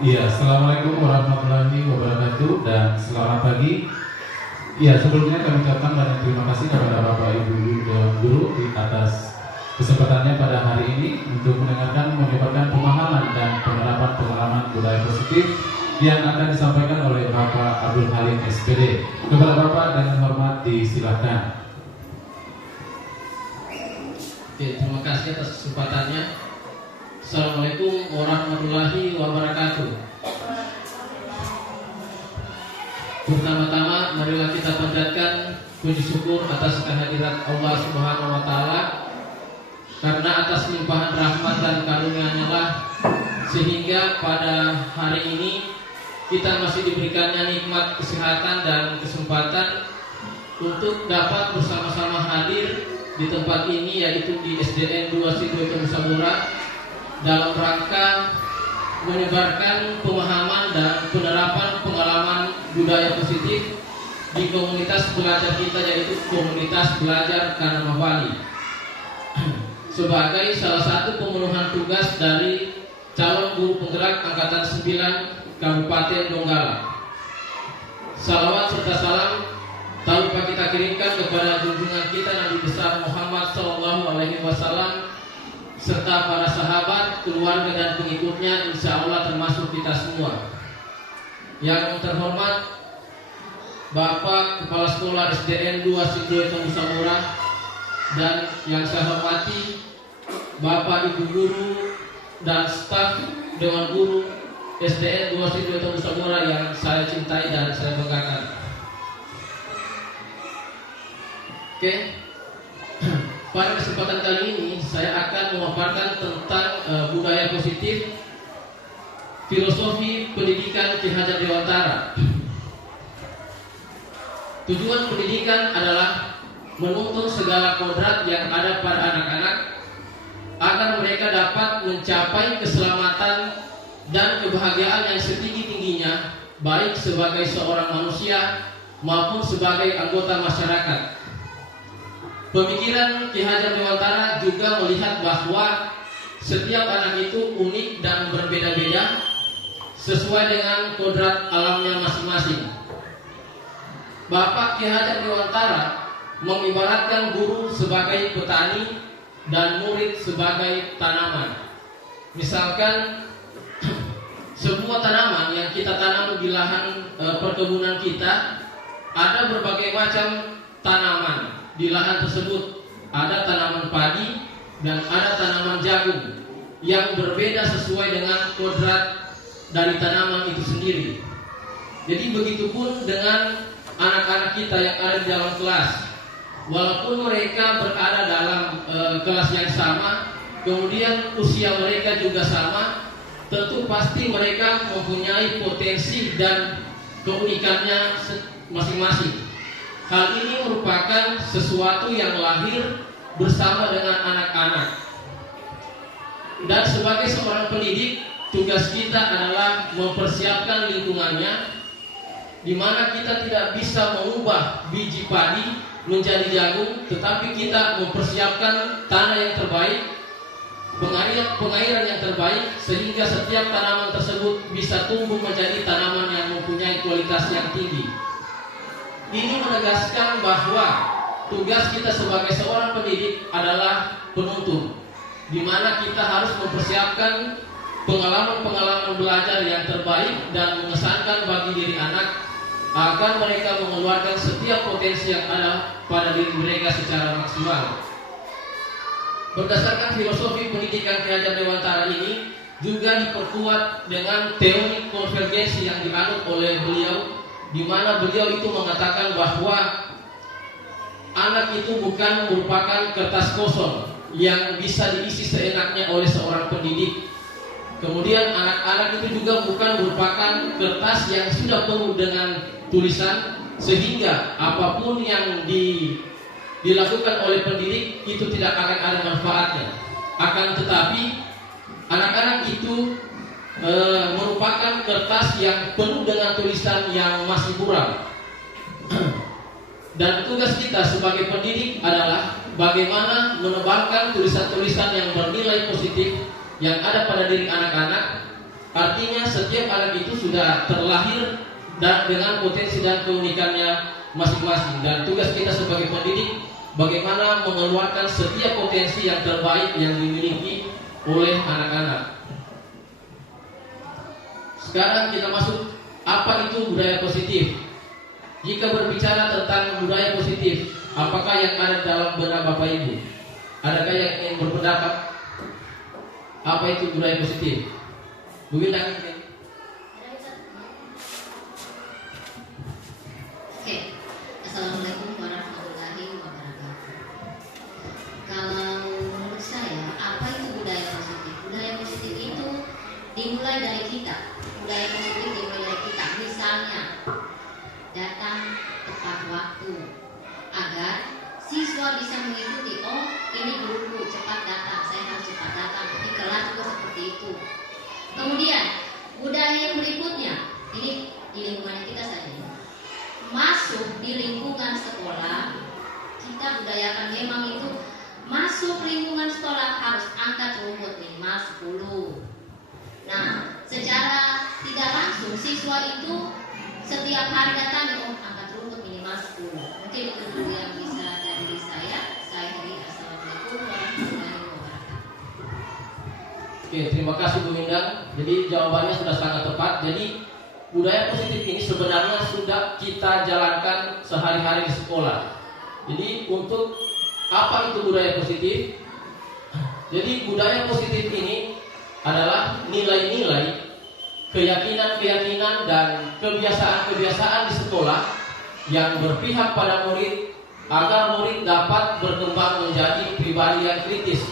Iya, assalamualaikum warahmatullahi wabarakatuh dan selamat pagi. Iya, sebelumnya kami ucapkan banyak terima kasih kepada Bapak Ibu dan Guru atas kesempatannya pada hari ini untuk menyebarkan pemahaman dan penerapan pengalaman budaya positif yang akan disampaikan oleh Bapak Abdul Halim SPD. Kepada Bapak dengan hormat disilakan. Oke, terima kasih atas kesempatannya. Assalamualaikum warahmatullahi wabarakatuh. Pertama-tama marilah kita panjatkan puji syukur atas kehadirat Allah Subhanahu wa taala, karena atas limpahan rahmat dan karunia-Nya lah sehingga pada hari ini kita masih diberikannya nikmat kesehatan dan kesempatan untuk dapat bersama-sama hadir di tempat ini, yaitu di SDN 2 Sidoarjo Nusa Murah, dalam rangka menyebarkan pemahaman dan penerapan pengalaman budaya positif di komunitas belajar kita, yaitu komunitas belajar Kanamah Wali, sebagai salah satu pemenuhan tugas dari calon guru penggerak angkatan 9 Kabupaten Donggala. Salawat serta salam tak lupa kita kirimkan kepada junjungan kita Nabi besar Muhammad SAW serta para sahabat, keluarga dan pengikutnya, insya Allah termasuk kita semua. Yang terhormat Bapak Kepala Sekolah SDN 2 Sidoarjo Nusa Murah, dan yang saya hormati Bapak Ibu Guru dan staf Dewan Guru SDN 2 Sidoarjo Nusa Murah yang saya cintai dan saya banggakan. Oke. Pada kesempatan kali ini saya akan memaparkan tentang budaya positif, filosofi pendidikan Ki Hajar Dewantara. Tujuan pendidikan adalah menuntun segala kodrat yang ada pada anak-anak agar mereka dapat mencapai keselamatan dan kebahagiaan yang setinggi-tingginya, baik sebagai seorang manusia maupun sebagai anggota masyarakat. Pemikiran Ki Hajar Dewantara juga melihat bahwa setiap anak itu unik dan berbeda-beda sesuai dengan kodrat alamnya masing-masing. Bapak Ki Hajar Dewantara mengibaratkan guru sebagai petani dan murid sebagai tanaman. Misalkan sebuah tanaman yang kita tanam di lahan perkebunan kita, ada berbagai macam tanaman. Di lahan tersebut ada tanaman padi dan ada tanaman jagung yang berbeda sesuai dengan kodrat dari tanaman itu sendiri. Jadi begitupun dengan anak-anak kita yang ada di dalam kelas. Walaupun mereka berada dalam kelas yang sama, kemudian usia mereka juga sama, tentu pasti mereka mempunyai potensi dan keunikannya masing-masing. Hal ini merupakan sesuatu yang lahir bersama dengan anak-anak. Dan sebagai seorang pendidik, tugas kita adalah mempersiapkan lingkungannya, di mana kita tidak bisa mengubah biji padi menjadi jagung, tetapi kita mempersiapkan tanah yang terbaik, pengairan yang terbaik, sehingga setiap tanaman tersebut bisa tumbuh menjadi tanaman yang mempunyai kualitas yang tinggi. Ini menegaskan bahwa tugas kita sebagai seorang pendidik adalah penuntun, di mana kita harus mempersiapkan pengalaman-pengalaman belajar yang terbaik dan mengesankan bagi diri anak agar mereka mengeluarkan setiap potensi yang ada pada diri mereka secara maksimal. Berdasarkan filosofi pendidikan Ki Hajar Dewantara ini juga diperkuat dengan teori konvergensi yang dianut oleh beliau, di mana beliau itu mengatakan bahwa anak itu bukan merupakan kertas kosong yang bisa diisi seenaknya oleh seorang pendidik. Kemudian anak-anak itu juga bukan merupakan kertas yang sudah penuh dengan tulisan, sehingga apapun yang dilakukan oleh pendidik itu tidak akan ada manfaatnya. Akan tetapi anak-anak itu merupakan kertas yang penuh dengan tulisan yang masih buram. Dan tugas kita sebagai pendidik adalah bagaimana menebalkan tulisan-tulisan yang bernilai positif yang ada pada diri anak-anak. Artinya setiap anak itu sudah terlahir dan dengan potensi dan keunikannya masing-masing, dan tugas kita sebagai pendidik bagaimana mengeluarkan setiap potensi yang terbaik yang dimiliki oleh anak-anak. Sekarang kita masuk, apa itu budaya positif? Jika berbicara tentang budaya positif, apakah yang ada dalam benak Bapak Ibu? Adakah yang ingin berpendapat apa itu budaya positif? Bu Winda. Oke, Assalamualaikum warahmatullahi wabarakatuh. Kalau menurut saya, apa itu budaya positif? Budaya positif itu dimulai dari kita. Budaya positif dimulai dari kita. Misalnya, datang tepat waktu agar siswa bisa mengikuti. Oh, ini guruku cepat datang, saya harus cepat datang. Di kelas juga seperti itu. Kemudian budaya yang berikutnya, ini di lingkungan kita saja. Masuk di lingkungan sekolah, kita budayakan memang itu masuk lingkungan sekolah harus angkat rumput minimal 10. Nah, secara tidak langsung siswa itu setiap hari datang, oh angkat rumput minimal 10. Mungkin itu dulu yang bisa dari saya. Saya Heri, Assalamualaikum warahmatullahi wabarakatuh. Oke, terima kasih Bu Mindang. Jadi jawabannya sudah sangat tepat. Jadi budaya positif ini sebenarnya sudah kita jalankan sehari-hari di sekolah. Jadi untuk apa itu budaya positif? Jadi budaya positif ini adalah nilai-nilai, keyakinan-keyakinan dan kebiasaan-kebiasaan di sekolah yang berpihak pada murid agar murid dapat berkembang menjadi pribadi yang kritis,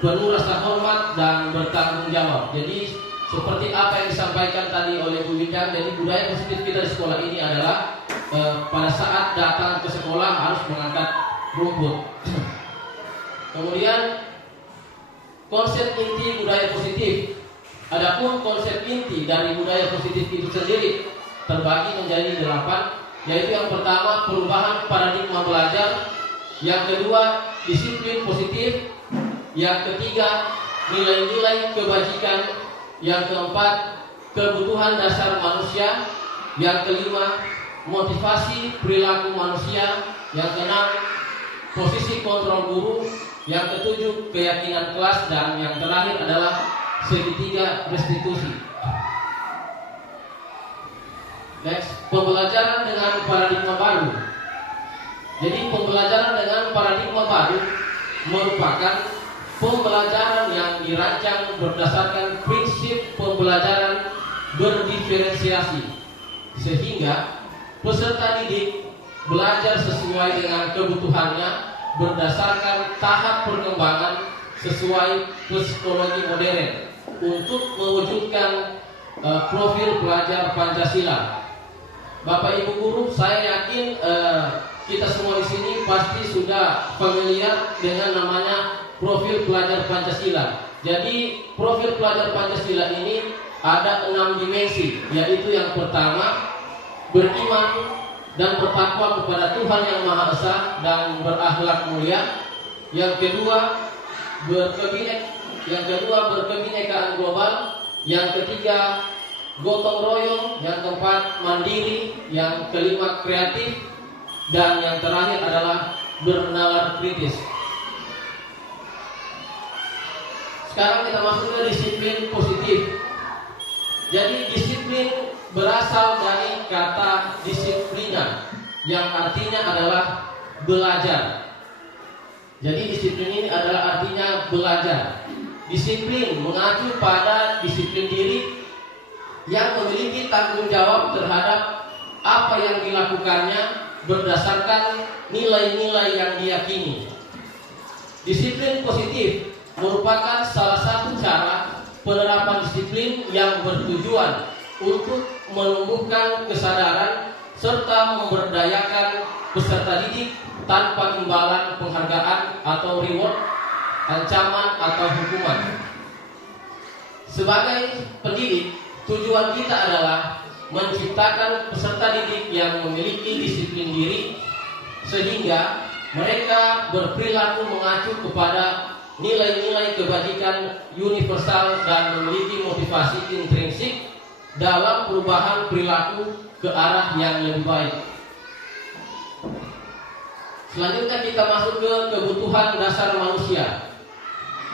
penuh rasa hormat dan bertanggung jawab. Jadi seperti apa yang disampaikan tadi oleh Bu Widang, jadi budaya positif kita di sekolah ini adalah pada saat datang ke sekolah harus mengangkat rumput. Kemudian konsep inti budaya positif. Adapun konsep inti dari budaya positif itu sendiri terbagi menjadi 8, yaitu yang pertama perubahan paradigma belajar, yang kedua disiplin positif, yang ketiga nilai-nilai kebajikan, yang keempat kebutuhan dasar manusia, yang kelima motivasi perilaku manusia, yang keenam posisi kontrol guru, yang ketujuh keyakinan kelas, dan yang terakhir adalah segitiga restitusi. Next, pembelajaran dengan paradigma baru. Jadi pembelajaran dengan paradigma baru merupakan pembelajaran yang dirancang berdasarkan prinsip pembelajaran berdiferensiasi, sehingga peserta didik belajar sesuai dengan kebutuhannya berdasarkan tahap perkembangan sesuai psikologi modern untuk mewujudkan profil pelajar Pancasila. Bapak Ibu guru, saya yakin kita semua di sini pasti sudah familiar dengan namanya profil pelajar Pancasila. Jadi profil pelajar Pancasila ini ada 6 dimensi, yaitu yang pertama beriman dan bertakwa kepada Tuhan yang Maha Esa dan berakhlak mulia. Yang kedua berkebinekaan global. Yang ketiga gotong royong. Yang keempat mandiri. Yang kelima kreatif. Dan yang terakhir adalah bernalar kritis. Sekarang kita masuk ke disiplin positif. Jadi disiplin berasal dari kata disiplina, yang artinya adalah belajar. Jadi disiplin ini adalah artinya belajar. Disiplin mengacu pada disiplin diri yang memiliki tanggung jawab terhadap apa yang dilakukannya berdasarkan nilai-nilai yang diyakini. Disiplin positif merupakan salah satu cara penerapan disiplin yang bertujuan untuk menumbuhkan kesadaran serta memberdayakan peserta didik tanpa imbalan penghargaan atau reward, ancaman atau hukuman. Sebagai pendidik, tujuan kita adalah menciptakan peserta didik yang memiliki disiplin diri, sehingga Mereka berperilaku mengacu kepada nilai-nilai kebajikan universal dan memiliki motivasi intrinsik dalam perubahan perilaku ke arah yang lebih baik. Selanjutnya kita masuk ke kebutuhan dasar manusia.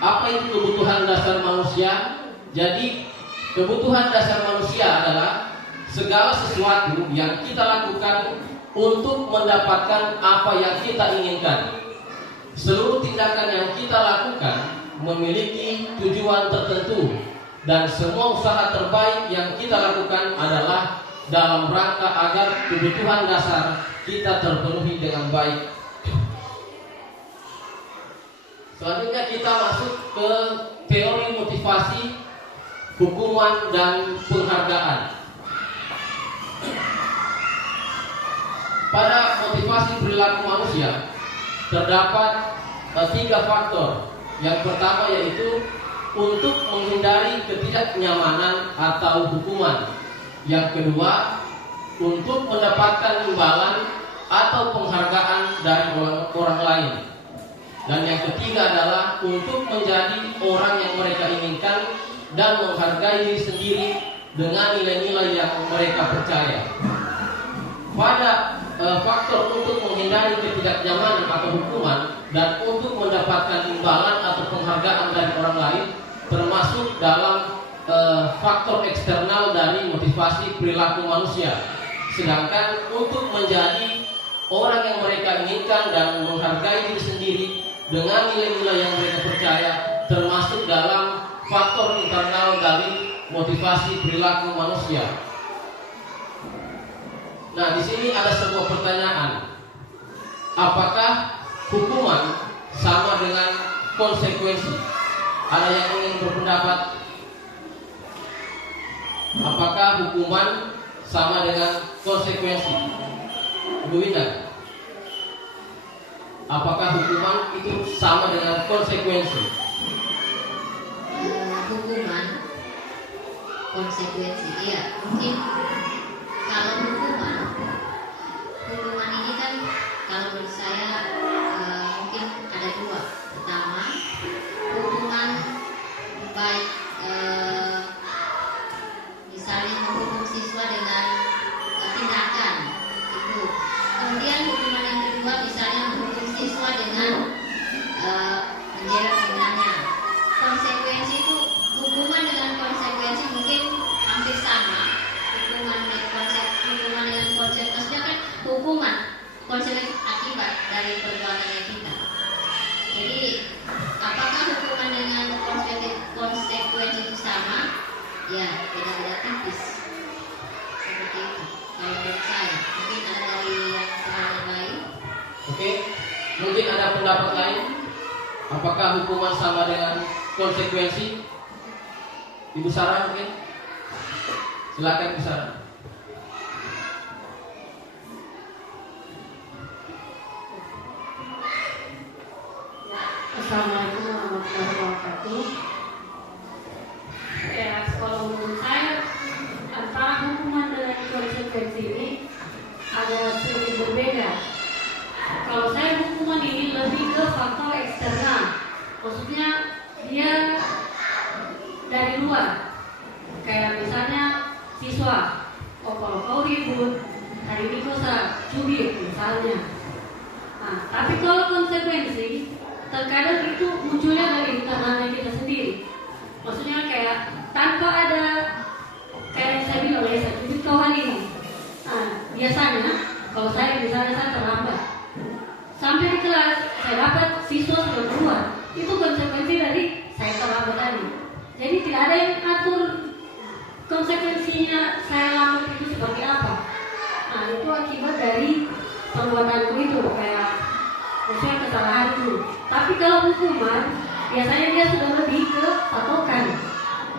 Apa itu kebutuhan dasar manusia? Jadi kebutuhan dasar manusia adalah segala sesuatu yang kita lakukan untuk mendapatkan apa yang kita inginkan. Seluruh tindakan yang kita lakukan memiliki tujuan tertentu, dan semua usaha terbaik yang kita lakukan adalah dalam rangka agar kebutuhan dasar kita terpenuhi dengan baik. Selanjutnya kita masuk ke teori motivasi, hukuman, dan penghargaan. Pada motivasi perilaku manusia terdapat 3 faktor. Yang pertama yaitu untuk menghindari ketidaknyamanan atau hukuman. Yang kedua, untuk mendapatkan imbalan atau penghargaan dari orang lain. Dan yang ketiga adalah untuk menjadi orang yang mereka inginkan dan menghargai diri sendiri dengan nilai-nilai yang mereka percaya. Pada faktor untuk menghindari ketidaknyamanan atau hukuman dan untuk mendapatkan imbalan atau penghargaan dari orang lain termasuk dalam faktor eksternal dari motivasi perilaku manusia. Sedangkan untuk menjadi orang yang mereka inginkan dan menghargai diri sendiri dengan nilai-nilai yang mereka percaya termasuk dalam faktor internal dari motivasi perilaku manusia. Nah, di sini ada sebuah pertanyaan. Apakah hukuman sama dengan konsekuensi? Ada yang ingin berpendapat? Apakah hukuman sama dengan konsekuensi? Bu Winda, apakah hukuman itu sama dengan konsekuensi? Hukuman, konsekuensi, iya. Mungkin kalau hukuman ini kan kalau menurut saya mungkin ada 2. Pertama, hukuman baik misalnya menghukum siswa dengan tindakan itu. Kemudian hukuman yang kedua misalnya menghukum siswa dengan menjerat pembinanya. Konsekuensi itu, hukuman dengan konsekuensi mungkin hampir sama. Hukuman dengan konsekuensi, maksudnya kan hukuman konsekuensi akibat dari perbuatannya kita. Jadi apakah hukuman dengan konsekuensi itu sama? Ya, beda-beda tipis. Seperti itu. Kalau menurut saya, mungkin ada dari yang lain. Oke, mungkin ada pendapat lain. Apakah hukuman sama dengan konsekuensi? Ibu Sarah mungkin? Silakan Ibu Sarah. Assalamualaikum warahmatullahi wabarakatuh. Ya, kalau menurut saya antara hukuman dengan konsekuensi ini ada sedikit berbeda. Kalau saya hukuman ini lebih ke faktor eksternal, maksudnya dia dari luar. Kayak misalnya siswa, kalau kau ribut, hari ini kau cubit misalnya. Nah, tapi kalau konsekuensi terkadang itu munculnya dari internalnya kita sendiri. Maksudnya kayak tanpa ada, kayak yang saya bilang, saya cubit kau hari ini. Nah, biasanya kalau saya misalnya saya terlambat sampai di kelas, saya dapat siswa sudah keluar, itu konsekuensi dari saya terlambat tadi. Jadi tidak ada yang atur konsekuensinya saya lambat itu seperti apa. Nah, itu akibat dari perbuatanku itu, kayak maksudnya kesalahan itu. Tapi kalau hukuman, biasanya dia sudah lebih ke patokan,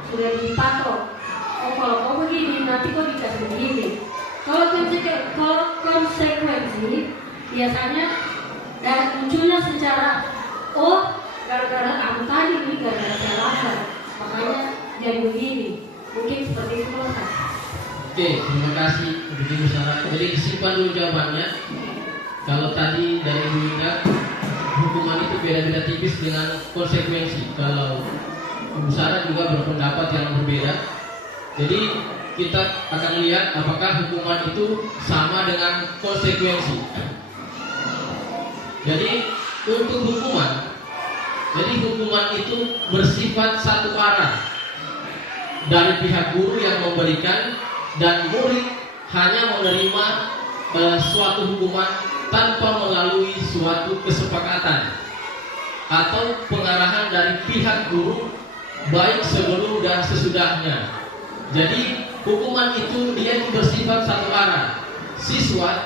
sudah dipatok. Oh, kalau kau begini, nanti kau dikasih begini. Kalau konsekuensi, biasanya dan munculnya secara, oh, gara-gara kamu tadi ini, gara-gara saya lambat, makanya jadi begini. Mungkin seperti itu Pak. Oke, terima kasih Ibu Sarah. Jadi simpan dulu jawabannya. Kalau tadi dari Ibu Ida, hukuman itu beda-beda tipis dengan konsekuensi. Kalau Ibu Sarah juga berpendapat yang berbeda. Jadi kita akan lihat apakah hukuman itu sama dengan konsekuensi. Jadi untuk hukuman, itu bersifat satu arah dari pihak guru yang memberikan, dan murid hanya menerima suatu hukuman tanpa melalui suatu kesepakatan atau pengarahan dari pihak guru baik sebelum dan sesudahnya. Jadi hukuman itu dia bersifat satu arah. Siswa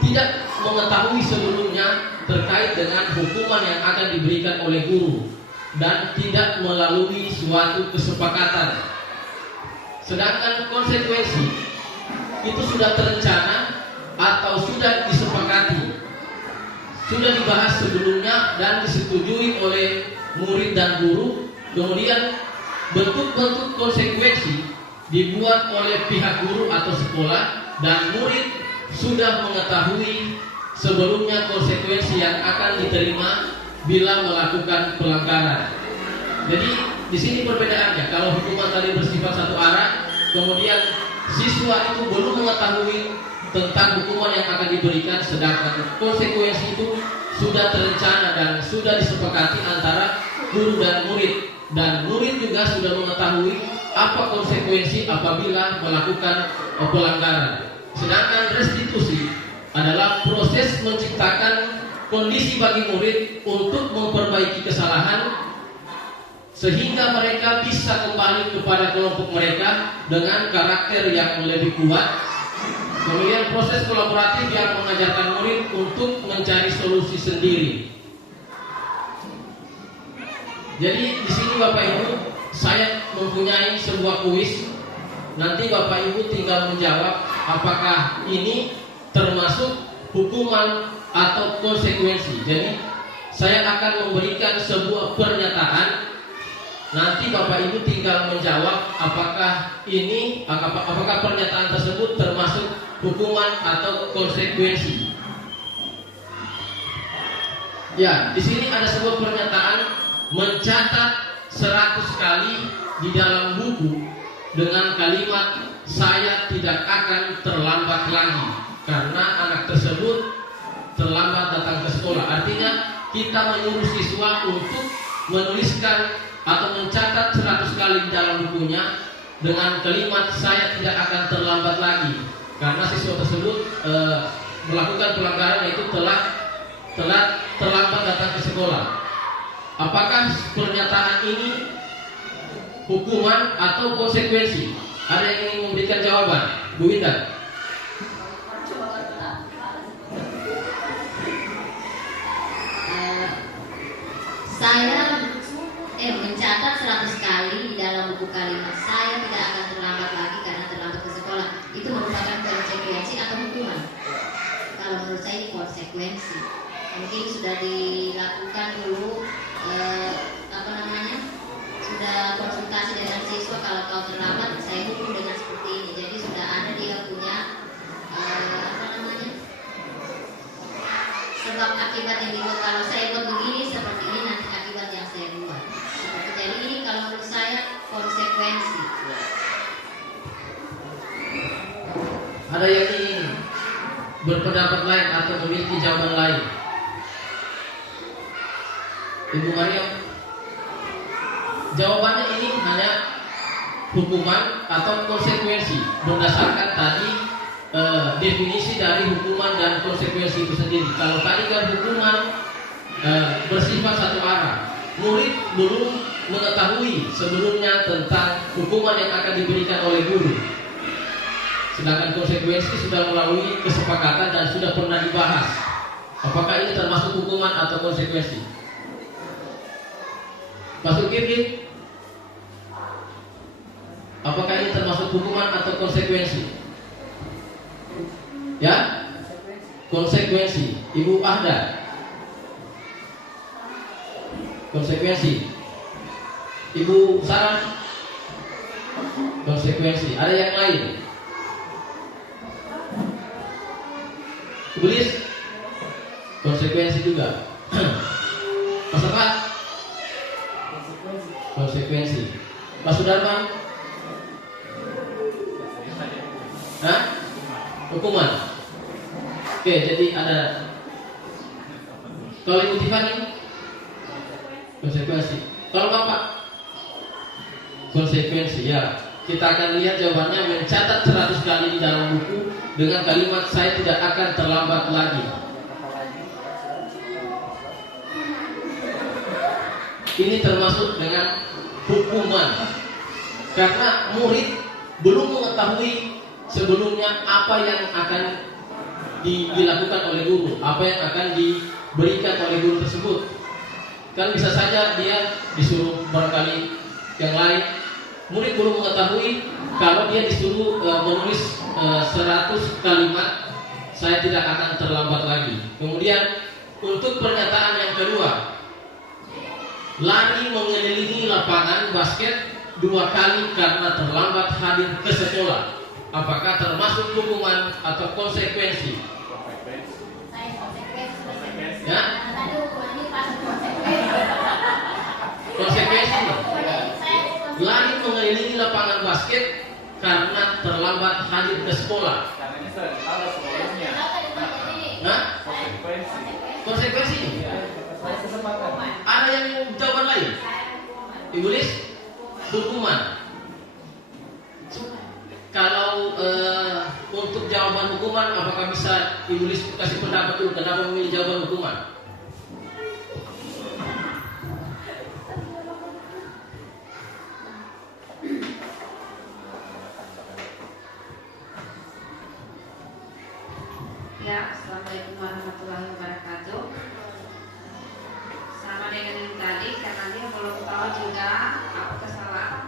tidak mengetahui sebelumnya terkait dengan hukuman yang akan diberikan oleh guru dan tidak melalui suatu kesepakatan. Sedangkan konsekuensi itu sudah terencana atau sudah disepakati, sudah dibahas sebelumnya dan disetujui oleh murid dan guru. Kemudian bentuk-bentuk konsekuensi dibuat oleh pihak guru atau sekolah, dan murid sudah mengetahui sebelumnya konsekuensi yang akan diterima bila melakukan pelanggaran. Jadi di sini perbedaannya. Kalau hukuman tadi bersifat satu arah, kemudian siswa itu belum mengetahui tentang hukuman yang akan diberikan, sedangkan konsekuensi itu sudah terencana dan sudah disepakati antara guru dan murid juga sudah mengetahui apa konsekuensi apabila melakukan pelanggaran. Sedangkan restitusi adalah proses menciptakan kondisi bagi murid untuk memperbaiki kesalahan sehingga mereka bisa kembali kepada kelompok mereka dengan karakter yang lebih kuat. Kemudian proses kolaboratif yang mengajarkan murid untuk mencari solusi sendiri. Jadi di sini Bapak Ibu, saya mempunyai sebuah kuis. Nanti Bapak Ibu tinggal menjawab apakah ini termasuk hukuman atau konsekuensi. Jadi saya akan memberikan sebuah pernyataan. Nanti Bapak Ibu tinggal menjawab apakah pernyataan tersebut termasuk hukuman atau konsekuensi. Ya, di sini ada sebuah pernyataan, mencatat 100 kali di dalam buku dengan kalimat saya tidak akan terlambat lagi karena anak tersebut terlambat datang ke sekolah. Artinya kita menyuruh siswa untuk menuliskan atau mencatat 100 kali di dalam bukunya dengan kalimat saya tidak akan terlambat lagi karena siswa tersebut melakukan pelanggaran, yaitu telah terlambat datang ke sekolah. Apakah pernyataan ini hukuman atau konsekuensi? Ada yang ingin memberikan jawaban? Bu Winda. Saya mencatat 100 kali di dalam buku kalimat saya tidak akan terlambat lagi karena terlambat ke sekolah. Itu merupakan konsekuensi atau hukuman? Kalau menurut saya ini konsekuensi. Mungkin sudah dilakukan dulu sudah konsultasi dengan siswa, kalau kau terlambat saya hukum dengan seperti ini. Jadi sudah ada dia punya sebab akibat yang dibuat. Kalau saya buat begini seperti ini, nanti akibat yang saya buat seperti. Jadi ini kalau menurut saya konsekuensi. Ada yang ingin berpendapat lain atau memiliki jawaban lain? Ibu Maria, jawabannya ini hanya hukuman atau konsekuensi berdasarkan tadi definisi dari hukuman dan konsekuensi itu sendiri. Kalau tadi kan hukuman bersifat satu arah, murid belum mengetahui sebelumnya tentang hukuman yang akan diberikan oleh guru. Sedangkan konsekuensi sudah melalui kesepakatan dan sudah pernah dibahas. Apakah ini termasuk hukuman atau konsekuensi? Pak Zulkifli, apakah ini termasuk hukuman atau konsekuensi? Ya, konsekuensi. Ibu Ahda, konsekuensi. Ibu Sarah, konsekuensi. Ada yang lain? Ibu Lis, konsekuensi juga. Mas Afat? Konsekuensi. Mas Sudarman? Hah? Hukuman. Oke, jadi ada. Kalau Ibu Tiffany? Konsekuensi. Kalau Bapak? Konsekuensi, ya. Kita akan lihat jawabannya, mencatat 100 kali di dalam buku dengan kalimat saya tidak akan terlambat lagi. Ini termasuk dengan hukuman. Karena murid belum mengetahui sebelumnya apa yang akan dilakukan oleh guru, apa yang akan diberikan oleh guru tersebut. Kan bisa saja dia disuruh barangkali yang lain. Murid belum mengetahui kalau dia disuruh menulis 100 kalimat, saya tidak akan terlambat lagi. Kemudian untuk pernyataan yang kedua, lari mengelilingi lapangan basket 2 kali karena terlambat hadir ke sekolah. Apakah termasuk hukuman atau konsekuensi? Ya? Konsekuensi. Lari mengelilingi lapangan basket karena terlambat hadir ke sekolah. Nah, konsekuensi. Ada yang jawaban lain? Ibu Lis? Hukuman. Kalau untuk jawaban hukuman, apakah bisa Ibu Lis kasih pendapat dulu kenapa memilih jawaban hukuman? Ya, assalamualaikum warahmatullahi wabarakatuh. Sama dengan yang tadi, karena dia belum tahu juga apa kesalahan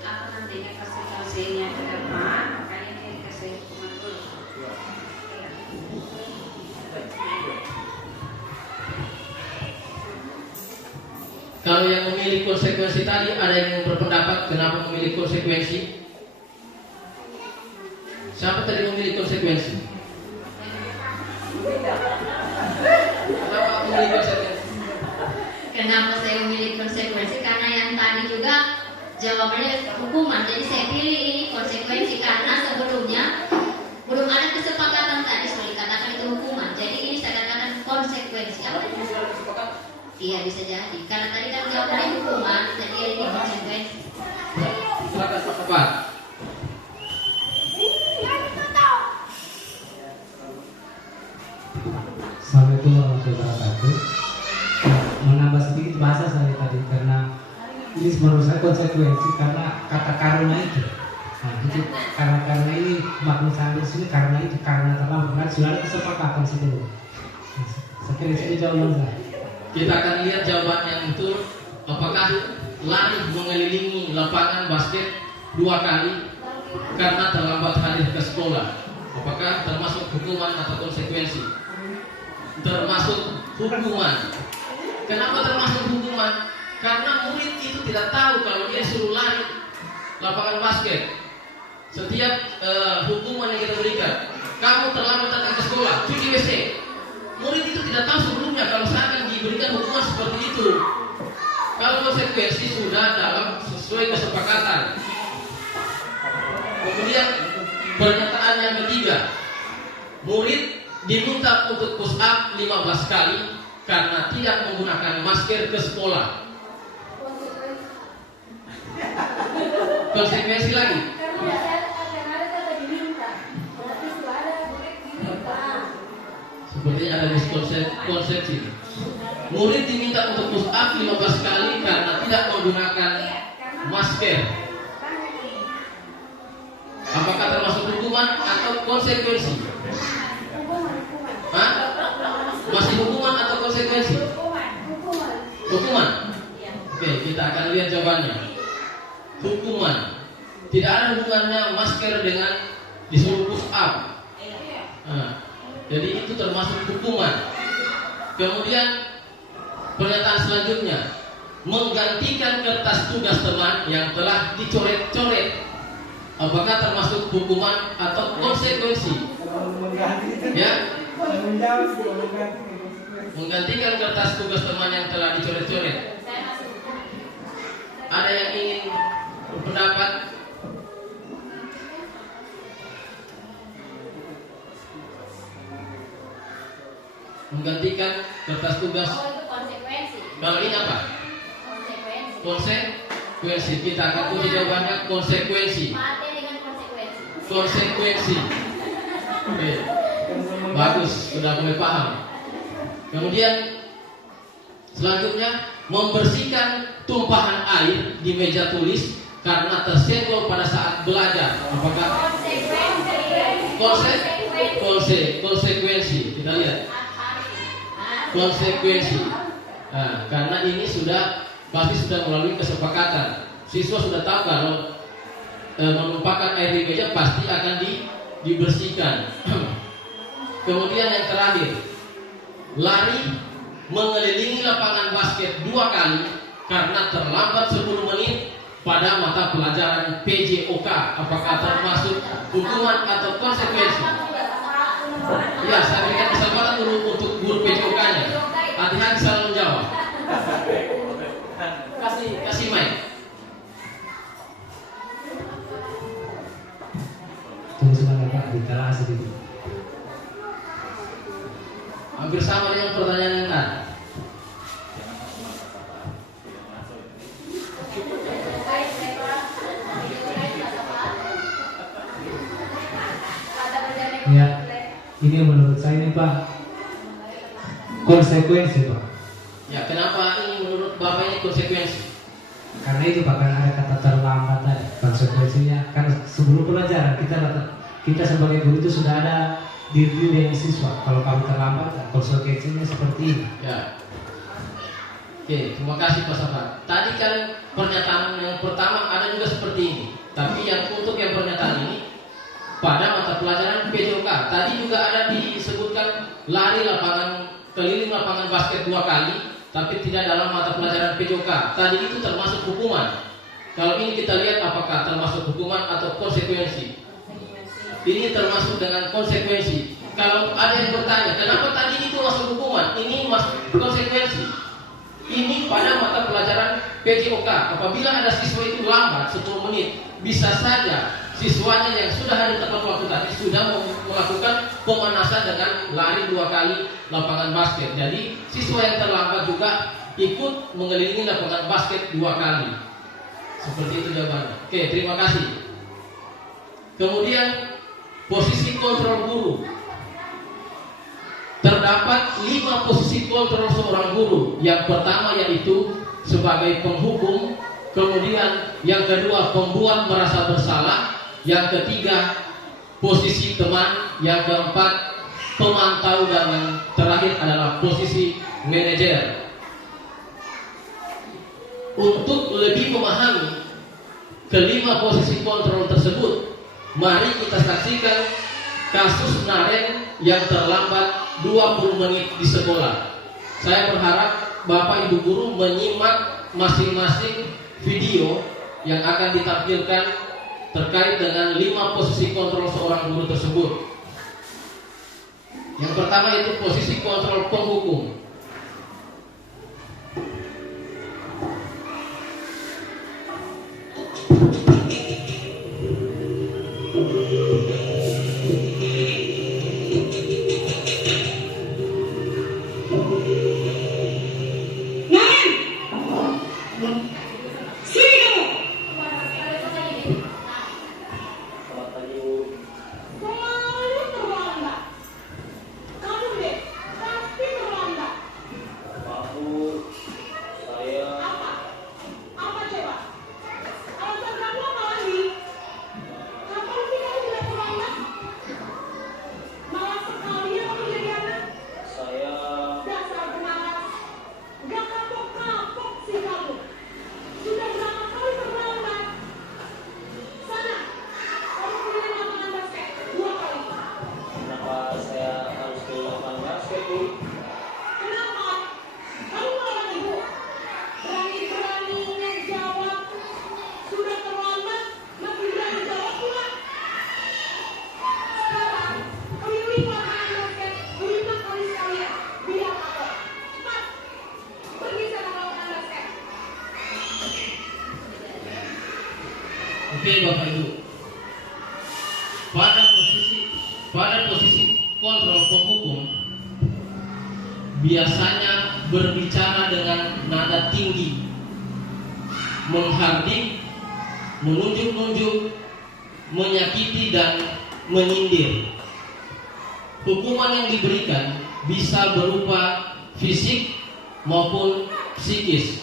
apa nantinya konsekuensinya ke depan, makanya dia dikasih hukuman dulu. Ya. Kalau yang memilih konsekuensi tadi, ada yang berpendapat kenapa memilih konsekuensi? Siapa tadi memilih konsekuensi? Kenapa memilih konsekuensi? Kenapa saya memilih konsekuensi? Karena yang tadi juga jawabannya hukuman. Jadi saya pilih ini konsekuensi karena sebelumnya belum ada kesepakatan tadi sudah dikatakan itu hukuman. Jadi ini saya katakan konsekuensi. Apa? Iya bisa jadi. Karena tadi kan jawabannya hukuman, jadi ini konsekuensi. Silakan Pak Kepat. Assalamualaikum warahmatullahi wabarakatuh. Menambah sedikit bahasa saya tadi karena ini menurut saya konsekuensi karena kata karena itu. Nah, itu karena ini makna saya di sini karena itu karena terlambat sudah ada kesepakatan sebelum. Saya kira itu jawaban saya. Kita akan lihat jawaban yang betul. Apakah lari mengelilingi lapangan basket 2 kali karena terlambat hadir ke sekolah? Apakah termasuk hukuman atau konsekuensi? Termasuk hukuman. Kenapa termasuk hukuman? Karena murid itu tidak tahu kalau dia suruh lari lapangan basket. Setiap hukuman yang kita berikan, kamu terlambat datang ke sekolah, cuci WC. Murid itu tidak tahu sebelumnya kalau saya akan diberikan hukuman seperti itu. Kalau konsekuensi sudah dalam sesuai kesepakatan. Kemudian pernyataan yang ketiga, murid diminta untuk push up 15 kali karena tidak menggunakan masker ke sekolah. Konsekuensi lagi. Sepertinya ada miskonsepsi. Murid diminta untuk push up 15 kali karena tidak menggunakan masker. Apakah termasuk hukuman atau konsekuensi? Hah? Masih hukuman atau konsekuensi? Hukuman. Oke, kita akan lihat jawabannya. Hukuman. Tidak ada hubungannya masker dengan disuruh push up. Nah, jadi itu termasuk hukuman. Kemudian pernyataan selanjutnya, menggantikan kertas tugas teman yang telah dicoret-coret. Apakah termasuk hukuman atau konsekuensi? Ya, Menggantikan kertas tugas teman yang telah dicoret-coret. Ada yang ingin berpendapat? Menggantikan kertas tugas. Oh, itu konsekuensi. Kalau ini apa? Konsekuensi. Konsekuensi. Kita akan kunci jawabannya konsekuensi. Mati dengan konsekuensi. Konsekuensi. Oke. Bagus, sudah mulai paham. Kemudian selanjutnya membersihkan tumpahan air di meja tulis karena tersenggol pada saat belajar. Apakah konsekuensi? Kita lihat konsekuensi. Nah, karena ini pasti sudah melalui kesepakatan. Siswa sudah tahu kalau menumpahkan air di meja pasti akan dibersihkan. Kemudian yang terakhir, lari mengelilingi lapangan basket 2 kali karena terlambat 10 menit pada mata pelajaran PJOK. Apakah termasuk hukuman atau konsekuensi? Ya, saya berikan kesempatan dulu untuk guru PJOK-nya. Hati-hati salah menjawab. Kasih mic. Tunggu sebentar Pak, ditelaah sedikit. Hampir sama dengan pertanyaan yang tadi. Ya, ini menurut saya ini Pak konsekuensi Pak. Ya, kenapa ini menurut Bapak ini konsekuensi? Karena itu Pak, karena ada kata terlambat tadi. Konsekuensinya karena sebelum pelajaran kita sebagai guru itu sudah ada review dengan siswa. Kalau kamu terlambat, konsekuensinya seperti ini. Ya. Oke, terima kasih Pak Safar. Tadi kan pernyataan yang pertama ada juga seperti ini. Tapi untuk yang pernyataan ini pada mata pelajaran PJOK tadi juga ada disebutkan keliling lapangan basket 2 kali, tapi tidak dalam mata pelajaran PJOK. Tadi itu termasuk hukuman. Kalau ini kita lihat apakah termasuk hukuman atau konsekuensi. Ini termasuk dengan konsekuensi. Kalau ada yang bertanya, kenapa tadi itu masuk hukuman? Ini masuk konsekuensi. Ini pada mata pelajaran PJOK. Apabila ada siswa itu lambat 10 menit, bisa saja siswanya yang sudah ada tepat waktu tadi sudah melakukan pemanasan dengan lari 2 kali lapangan basket. Jadi siswa yang terlambat juga ikut mengelilingi lapangan basket 2 kali. Seperti itu jawabannya. Oke, terima kasih. Kemudian posisi kontrol guru. Terdapat 5 posisi kontrol seorang guru. Yang pertama yaitu sebagai penghukum, kemudian yang kedua pembuat merasa bersalah, yang ketiga posisi teman, yang keempat pemantau, dan yang terakhir adalah posisi manajer. Untuk lebih memahami kelima posisi kontrol tersebut, mari kita saksikan kasus Naren yang terlambat 20 menit di sekolah. Saya berharap Bapak Ibu guru menyimak masing-masing video yang akan ditampilkan terkait dengan 5 posisi kontrol seorang guru tersebut. Yang pertama itu posisi kontrol penghukum. Oke Bapak Ibu, pada posisi kontrol penghukum biasanya berbicara dengan nada tinggi, menghardik, menunjuk-nunjuk, menyakiti dan menyindir. Hukuman yang diberikan bisa berupa fisik maupun psikis.